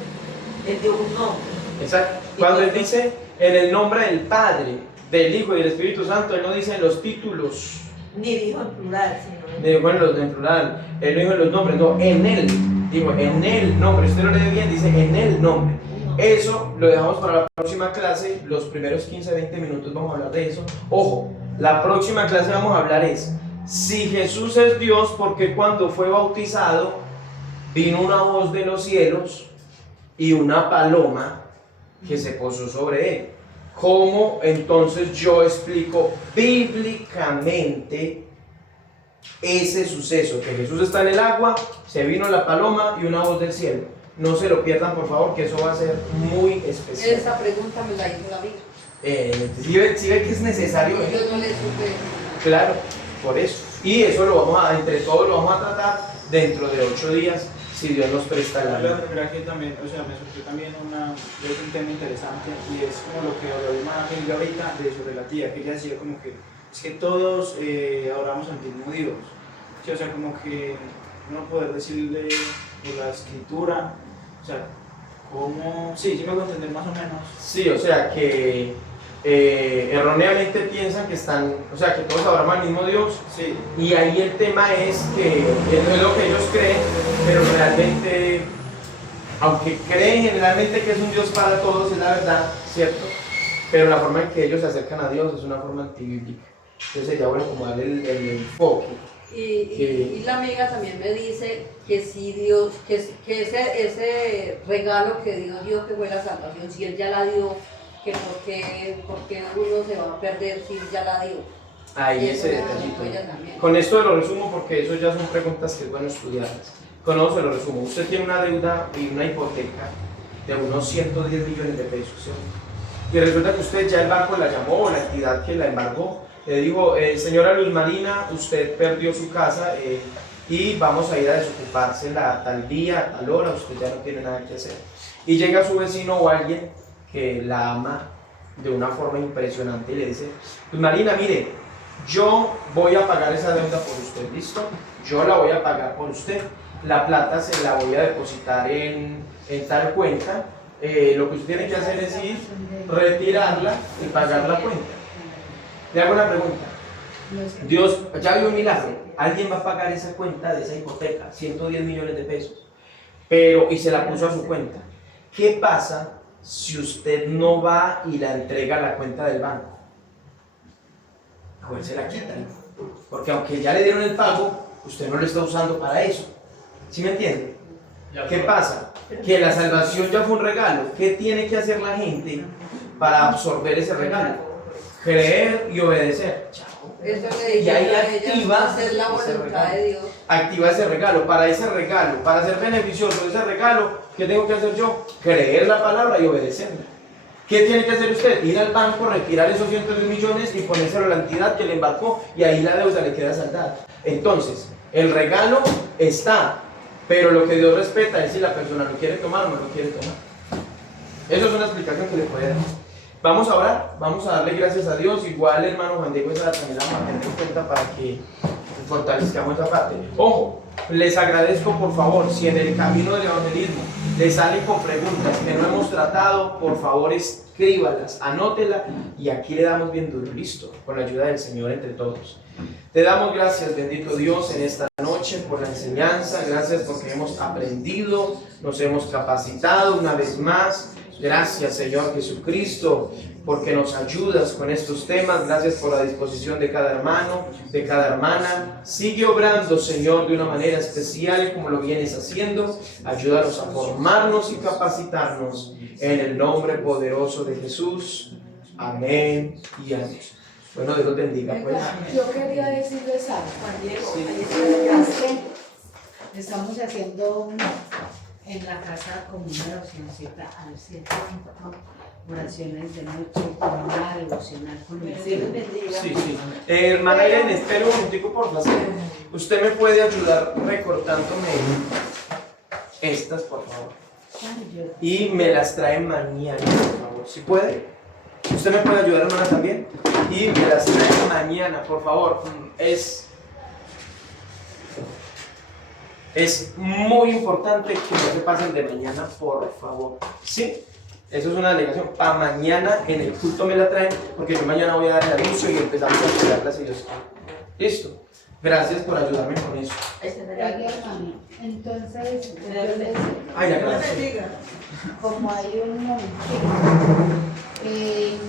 él dio un nombre. Exacto. Cuando él dice en el nombre del Padre, del Hijo y del Espíritu Santo, él no dice en los títulos. Ni dijo en plural, sino Dijo en plural. Él no dijo en los nombres, no, en él. Digo, en el nombre. Usted lo lee bien, dice en el nombre. Eso lo dejamos para la próxima clase. Los primeros 15-20 minutos vamos a hablar de eso. Ojo, la próxima clase vamos a hablar es si Jesús es Dios, porque cuando fue bautizado vino una voz de los cielos y una paloma que se posó sobre él. ¿Cómo entonces yo explico bíblicamente ese suceso? Que Jesús está en el agua, se vino la paloma y una voz del cielo. No se lo pierdan, por favor, que eso va a ser muy especial. Esa pregunta me la hizo David. ¿Sí ve que es necesario? Yo no le supe. Claro, por eso. Y eso entre todos lo vamos a tratar dentro de 8 días, si Dios nos presta la vida. Verdad que también, o sea, me surgió también un tema interesante, y es como lo que habló el hermano Ángel ahorita sobre la tía, que ella decía como que es que todos adoramos al mismo Dios. Sí, o sea, como que no poder decirle por la escritura, o sea, como, sí me voy a entender más o menos. Sí, o sea que erróneamente piensan que que todos adoramos al mismo Dios. Sí. Y ahí el tema es que es lo que ellos creen, pero realmente, aunque creen generalmente que es un Dios para todos, es la verdad, ¿cierto? Pero la forma en que ellos se acercan a Dios es una forma antibíblica. Entonces sería bueno como darle el enfoque. Y la amiga también me dice que si Dios, que ese regalo que dio Dios, que fue la salvación, si Él ya la dio, que por qué uno se va a perder si Él ya la dio. Ahí ese detallito. Con esto lo resumo porque eso ya son preguntas que es bueno estudiarlas. Con eso se lo resumo. Usted tiene una deuda y una hipoteca de unos 110 millones de pesos, ¿cierto? Y resulta que usted ya el banco la llamó, o la entidad que la embargó, le dijo, señora Luz Marina, usted perdió su casa y vamos a ir a desocupársela tal día, tal hora, usted ya no tiene nada que hacer. Y llega su vecino o alguien que la ama de una forma impresionante y le dice, Luz Marina, mire, yo voy a pagar esa deuda por usted, ¿listo? Yo la voy a pagar por usted, la plata se la voy a depositar en tal cuenta, lo que usted tiene que hacer es ir, retirarla y pagar la cuenta. Le hago una pregunta. Dios, ya vio un milagro. Alguien va a pagar esa cuenta de esa hipoteca, 110 millones de pesos, y se la puso a su cuenta. ¿Qué pasa si usted no va y la entrega a la cuenta del banco? A ver, se la quitan. Porque aunque ya le dieron el pago, usted no lo está usando para eso. ¿Sí me entiende? ¿Qué pasa? Que la salvación ya fue un regalo. ¿Qué tiene que hacer la gente para absorber ese regalo? Creer y obedecer. Eso le Y ahí dije a ella, activa hacer la ese voluntad regalo. de Dios. Activa ese regalo. Para ser beneficioso de ese regalo, ¿qué tengo que hacer yo? Creer la palabra y obedecerla. ¿Qué tiene que hacer usted? Ir al banco, retirar esos cientos de millones y ponérselo a la entidad que le embarcó y ahí la deuda le queda saldada. Entonces, el regalo está, pero lo que Dios respeta es si la persona lo quiere tomar o no lo quiere tomar. Eso es una explicación que le puede dar. Vamos a orar, vamos a darle gracias a Dios. Igual, hermano Juan Diego, esa también la vamos a tener en cuenta para que fortalezcamos esa parte. Ojo, les agradezco por favor, si en el camino del evangelismo les salen con preguntas que no hemos tratado, por favor escríbalas, anótelas y aquí le damos bien duro, listo, con la ayuda del Señor entre todos. Te damos gracias, bendito Dios, en esta noche por la enseñanza, gracias porque hemos aprendido, nos hemos capacitado una vez más. Gracias, Señor Jesucristo, porque nos ayudas con estos temas. Gracias por la disposición de cada hermano, de cada hermana. Sigue obrando, Señor, de una manera especial como lo vienes haciendo. Ayúdanos a formarnos y capacitarnos en el nombre poderoso de Jesús. Amén y amén. Bueno, Dios los bendiga. Pues. Yo quería decirles algo. Juan Diego, Sí. ahí está. Es que estamos haciendo en la casa como una oracióncita al cierto oraciones de noche, como una devocional con el Dios cielo. les bendiga. Sí, sí. Hermana Irene, espera un momentico, por favor. ¿Usted me puede ayudar recortándome estas, por favor? Y me las trae mañana, por favor. ¿Sí puede? ¿Usted me puede ayudar, hermana, también? Y me las trae mañana, por favor. Es muy importante que no se pasen de mañana, por favor. ¿Sí? Eso es una delegación. Para mañana en el culto me la traen, porque yo mañana voy a dar el anuncio y empezamos a estudiarlas y Dios quiere. Listo. Gracias por ayudarme con eso. Ahí está Oiga, la- hermano, entonces, Ay, ya, Dios les gracias. bendiga. como hay un momentito,